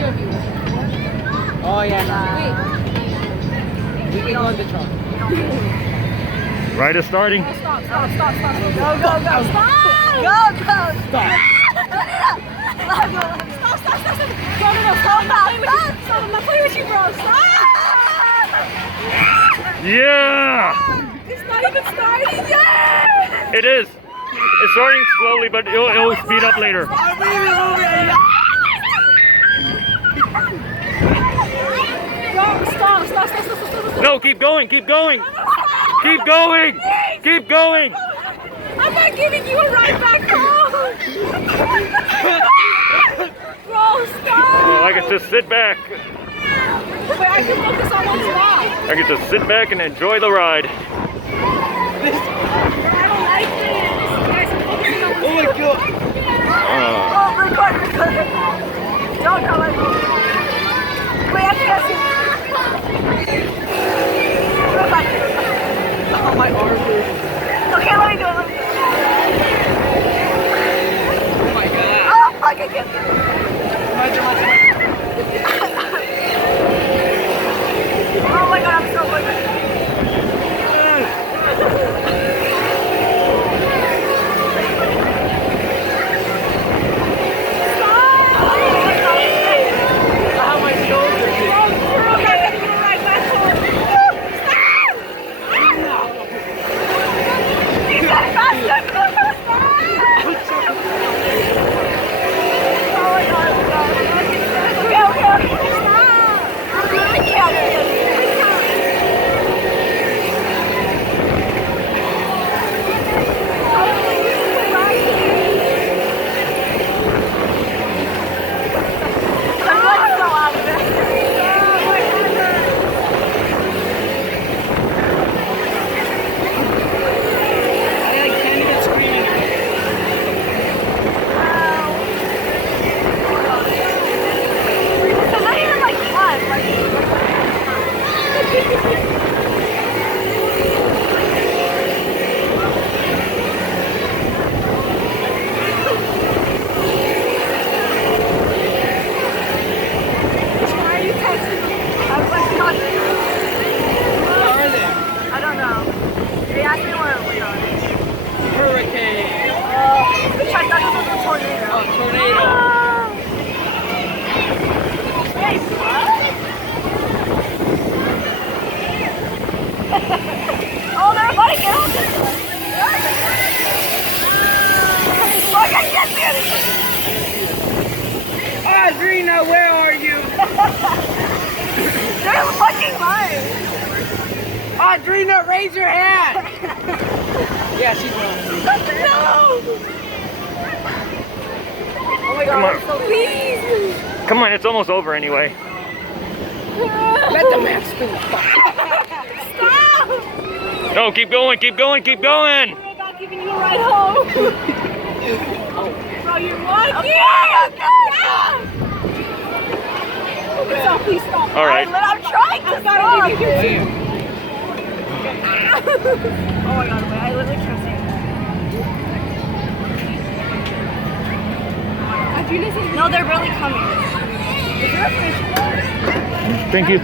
three of you. Oh yeah, no. We can go in the trunk. Ride is starting. Stop. Go. Stop. Stop. Stop. I'm not playing with you, bro. Stop. Yeah! It's not even starting yet. It is. It's starting slowly, but it'll speed up later. Stop. No, keep going. Keep going. Keep going. Keep going. I'm not giving you a ride back home. Bro, stop. Oh, I can just sit back. Wait, I can focus on one spot. I can just sit back and enjoy the ride. I don't like this. Guys, I'm focusing on one Oh my god. Oh, record. Don't tell me. Wait, I can't see. Oh, my arm is. Okay, let me do it. Oh my god. Oh, fuck, I can't do it. Oh my god, I'm so good. Adrina, where are you? They're fucking mine. Adrina, raise your hand. Yeah, she's wrong. No. Oh my god, Come on. I'm so please. Come on, it's almost over anyway. Let the man spin. Stop. No, keep going. Keep going. Keep going. I'm not giving you a ride home. Bro, you're lucky. Stop, please stop. All right. I'm trying to stop. Oh my god, wait, I literally can't see it. No, they're really coming. Is there a fish? Thank you.